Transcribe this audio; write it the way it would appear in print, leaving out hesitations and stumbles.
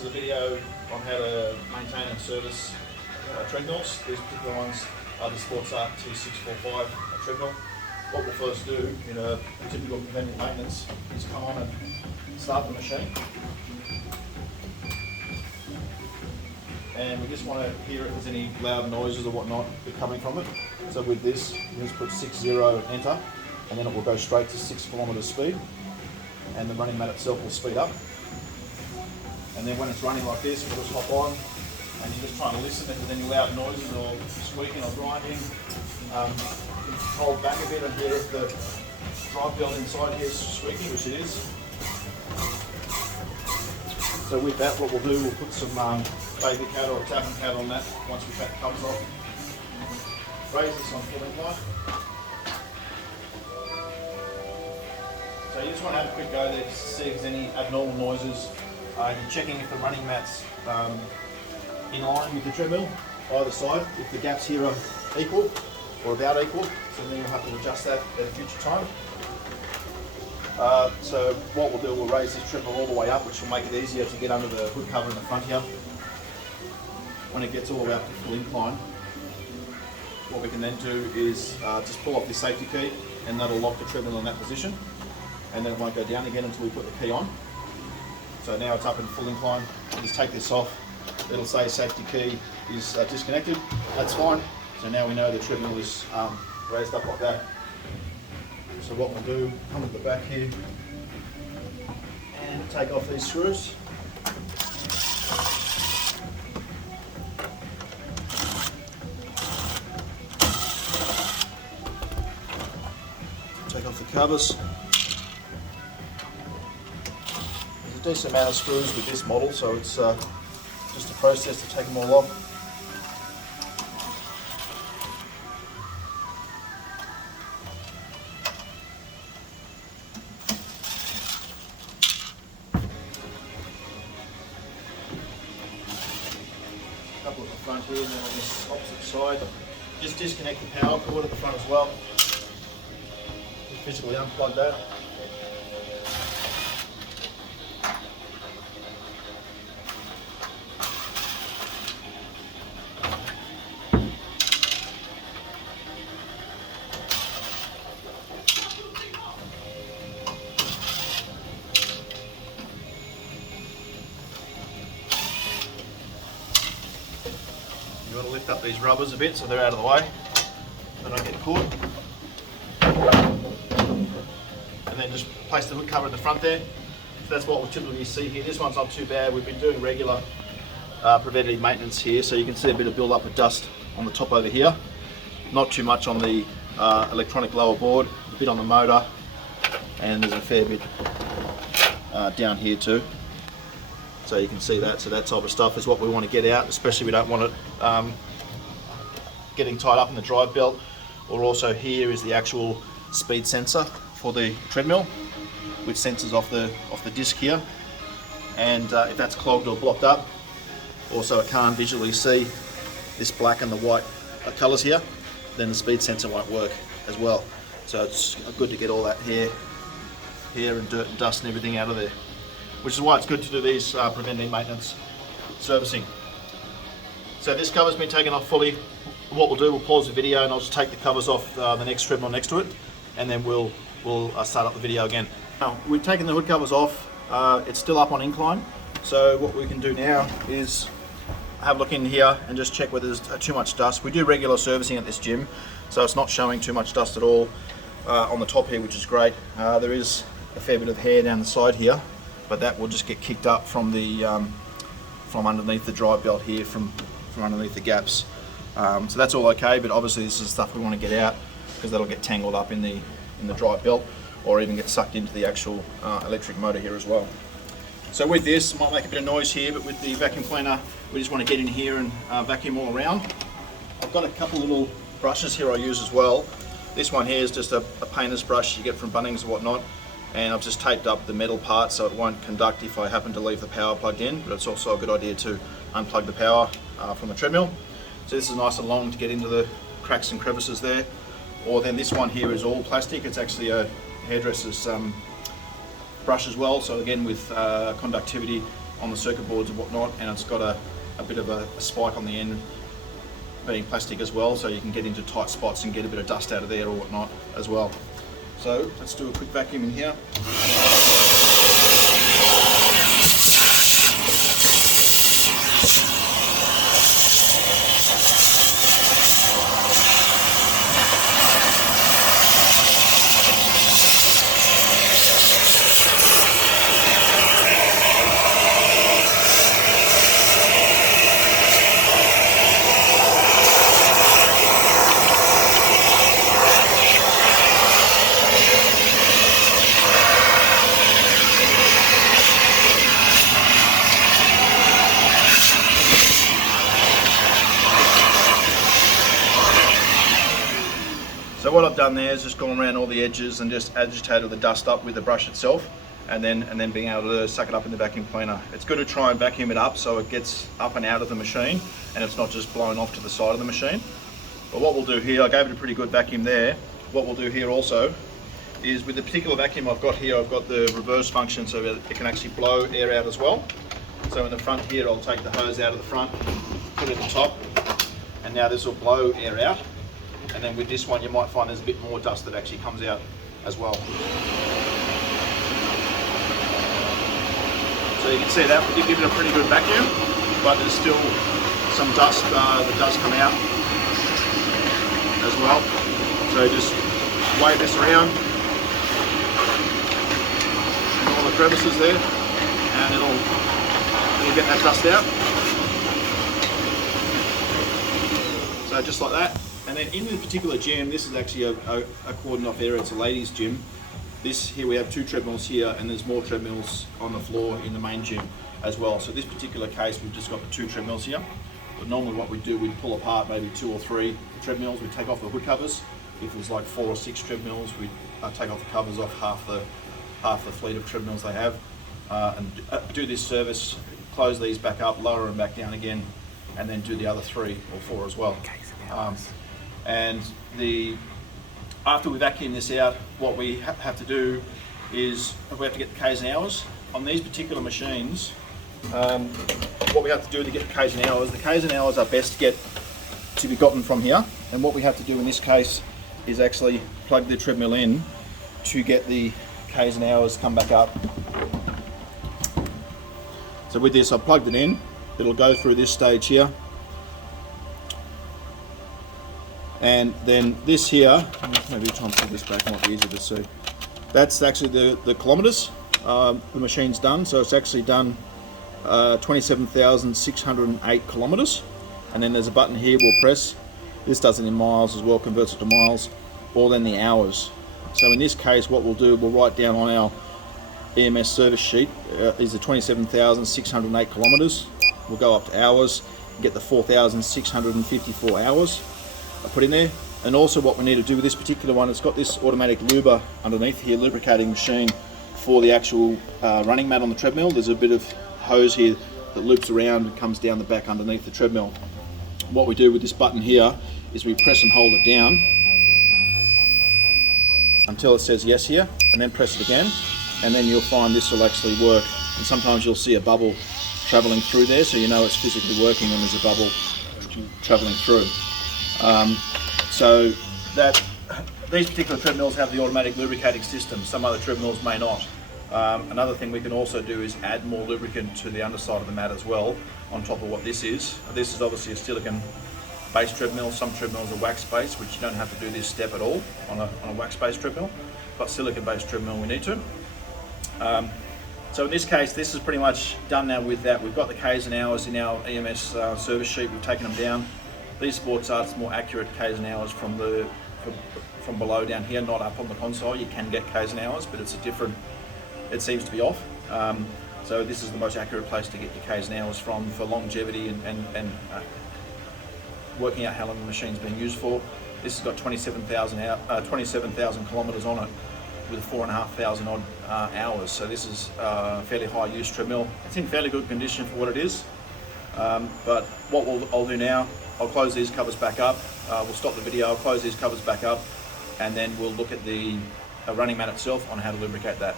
is a video on how to maintain and service treadmills. These particular ones are the Sports Art T645 treadmill. What we'll first do in a typical preventive maintenance is come on and start the machine. And we just want to hear if there's any loud noises or whatnot that are coming from it. So with this, we just put 60 and enter, and then it will go straight to 6 kilometres speed, and the running mat itself will speed up. And then when it's running like this, we'll just hop on, and you're just trying to listen if there's any loud noises or squeaking or grinding. You can hold back a bit and hear if the drive belt inside here is squeaking, which it is. So with that, what we'll do, we'll put some baby cat or tapping cat on that once we take the covers off. Raise this on full incline. So you just want to have a quick go there to see if there's any abnormal noises. You're checking if the running mat's in line with the treadmill, either side, if the gaps here are equal or about equal, so then you'll have to adjust that at a future time. So what we'll do, we'll raise this treadmill all the way up, which will make it easier to get under the hood cover in the front here. When it gets all the way up to full incline, what we can then do is just pull off this safety key, and that'll lock the treadmill in that position, and then it won't go down again until we put the key on. So now it's up in full incline. We'll just take this off. It'll say safety key is disconnected. That's fine. So now we know the treadmill is raised up like that. So what we'll do, come at the back here and take off these screws. Take off the covers. There's a decent amount of screws with this model, so it's just a process to take them all off. A couple at the front here, and then on this opposite side. Just disconnect the power cord at the front as well. Just physically unplug that. You want to lift up these rubbers a bit so they're out of the way, they don't get caught. And then just place the hood cover at the front there. So that's what we typically see here. This one's not too bad. We've been doing regular preventative maintenance here, so you can see a bit of build up of dust on the top over here. Not too much on the electronic lower board, a bit on the motor, and there's a fair bit down here too. So you can see that, so that type of stuff is what we want to get out, especially we don't want it getting tied up in the drive belt. Or also here is the actual speed sensor for the treadmill, which senses off the disc here. And if that's clogged or blocked up, also it can't visually see this black and the white colours here, then the speed sensor won't work as well. So it's good to get all that hair and dirt and dust and everything out of there, which is why it's good to do these preventative maintenance servicing. So this cover's been taken off fully. What we'll do, we'll pause the video and I'll just take the covers off the next treadmill next to it, and then we'll start up the video again. Now, we've taken the hood covers off. It's still up on incline. So what we can do now is have a look in here and just check whether there's too much dust. We do regular servicing at this gym, so it's not showing too much dust at all on the top here, which is great. There is a fair bit of hair down the side here, but that will just get kicked up from the from underneath the drive belt here, from underneath the gaps. So that's all okay, but obviously this is stuff we want to get out because that'll get tangled up in the drive belt, or even get sucked into the actual electric motor here as well. So with this, it might make a bit of noise here, but with the vacuum cleaner, we just want to get in here and vacuum all around. I've got a couple little brushes here I use as well. This one here is just a painter's brush you get from Bunnings or whatnot, and I've just taped up the metal part so it won't conduct if I happen to leave the power plugged in, but it's also a good idea to unplug the power from the treadmill. So this is nice and long to get into the cracks and crevices there. Or then this one here is all plastic. It's actually a hairdresser's brush as well, so again with conductivity on the circuit boards and whatnot, and it's got a bit of a spike on the end, being plastic as well, so you can get into tight spots and get a bit of dust out of there or whatnot as well. So let's do a quick vacuum in here. So what I've done there is just gone around all the edges and just agitated the dust up with the brush itself, and then being able to suck it up in the vacuum cleaner. It's good to try and vacuum it up so it gets up and out of the machine and it's not just blown off to the side of the machine. But what we'll do here, I gave it a pretty good vacuum there. What we'll do here also is, with the particular vacuum I've got here, I've got the reverse function so that it can actually blow air out as well. So in the front here, I'll take the hose out of the front, put it at the top, and now this will blow air out. And then with this one, you might find there's a bit more dust that actually comes out as well. So you can see that we did give it a pretty good vacuum, but there's still some dust that does come out as well. So just wave this around in all the crevices there, and it'll get that dust out. So just like that. And then in this particular gym, this is actually a cordoned off area. It's a ladies' gym. This here we have 2 treadmills here, and there's more treadmills on the floor in the main gym as well. So this particular case, we've just got the 2 treadmills here. But normally what we do, we'd pull apart maybe 2 or 3 treadmills. We'd take off the hood covers. If it was like 4 or 6 treadmills, we'd take off the covers off half the fleet of treadmills they have, and do this service, close these back up, lower them back down again, and then do the other 3 or 4 as well. And after we vacuum this out, what we have to do is we have to get the Ks and hours. On these particular machines, what we have to do to get the Ks and hours are best to be gotten from here. And what we have to do in this case is actually plug the treadmill in to get the Ks and hours come back up. So with this, I've plugged it in. It'll go through this stage here. And then this here, maybe try and pull this back, might be easier to see. That's actually the kilometres the machine's done. So it's actually done 27,608 kilometres. And then there's a button here we'll press. This does it in miles as well, converts it to miles, or then the hours. So in this case, what we'll do, we'll write down on our EMS service sheet is the 27,608 kilometres. We'll go up to hours, get the 4,654 hours. I put in there. And also what we need to do with this particular one, it's got this automatic luber underneath here, lubricating machine for the actual running mat on the treadmill. There's a bit of hose here that loops around and comes down the back underneath the treadmill. What we do with this button here is we press and hold it down until it says yes here, and then press it again, and then you'll find this will actually work. And sometimes you'll see a bubble travelling through there, so you know it's physically working when there's a bubble travelling through. So these particular treadmills have the automatic lubricating system. Some other treadmills may not. Another thing we can also do is add more lubricant to the underside of the mat as well, on top of what this is. This is obviously a silicone based treadmill. Some treadmills are wax based, which you don't have to do this step at all on a wax based treadmill, but silicone based treadmill we need to. So in this case, this is pretty much done now with that. We've got the Ks and hours in our EMS service sheet. We've taken them down. These sports arts more accurate Ks and hours from below down here, not up on the console. You can get Ks and hours, but it's it seems to be off. So this is the most accurate place to get your Ks and hours from for longevity and working out how long the machine's been used for. This has got 27,000 kilometres on it with 4,500 odd hours. So this is a fairly high use treadmill. It's in fairly good condition for what it is. But what I'll do now, I'll close these covers back up. We'll stop the video, I'll close these covers back up, and then we'll look at the running mat itself on how to lubricate that.